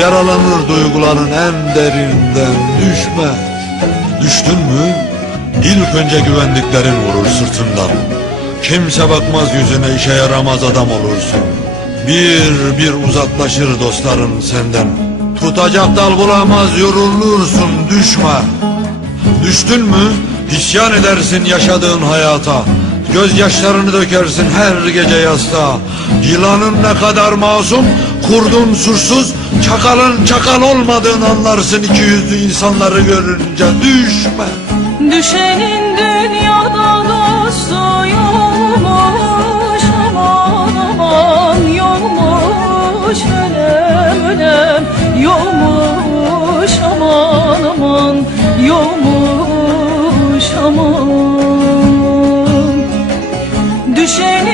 yaralanır duyguların en derinden düşme. Düştün mü ilk önce güvendiklerin vurur sırtından. Kimse bakmaz yüzüne işe yaramaz adam olursun. Bir bir uzaklaşır dostların senden. Tutacak dal bulamaz yorulursun düşme. Düştün mü isyan edersin yaşadığın hayata. Gözyaşlarını dökersin her gece yastığa. Yılanın ne kadar masum, kurdun suçsuz, çakalın çakal olmadığını anlarsın iki yüzlü insanları görünce. Düşme. Düşenin dünyada dostu yokmuş aman aman yokmuş ölem ölem. Yokmuş aman aman yokmuş aman. Düşenin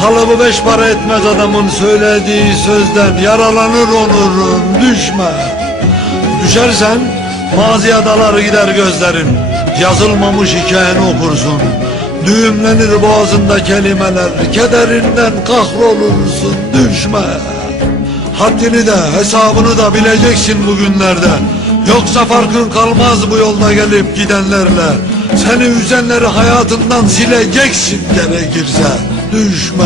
Kalıbı beş para etmez adamın söylediği sözden yaralanır onurun düşme. Düşersen maziye dalar gider gözlerin. Yazılmamış hikayeni okursun. Düğümlenir boğazında kelimeler. Kederinden kahrolursun düşme. Haddini de hesabını da bileceksin bugünlerde. Yoksa farkın kalmaz bu yolda gelip gidenlerle. Seni üzenleri hayatından sileceksin gerekirse. Düşme.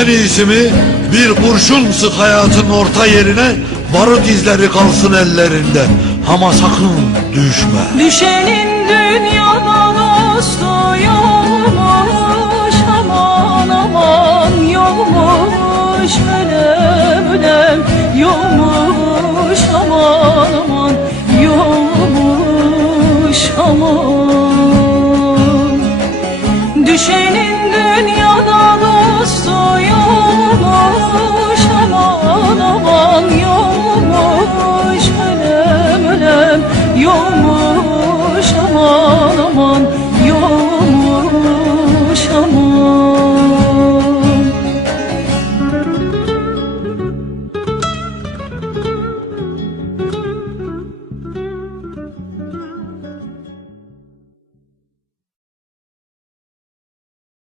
En iyisi mi bir kurşun sık hayatın orta yerine barut izleri kalsın ellerinde. Ama sakın düşme. Düşenin dünyada dostu yokmuş aman aman yokmuş ölem ölem yokmuş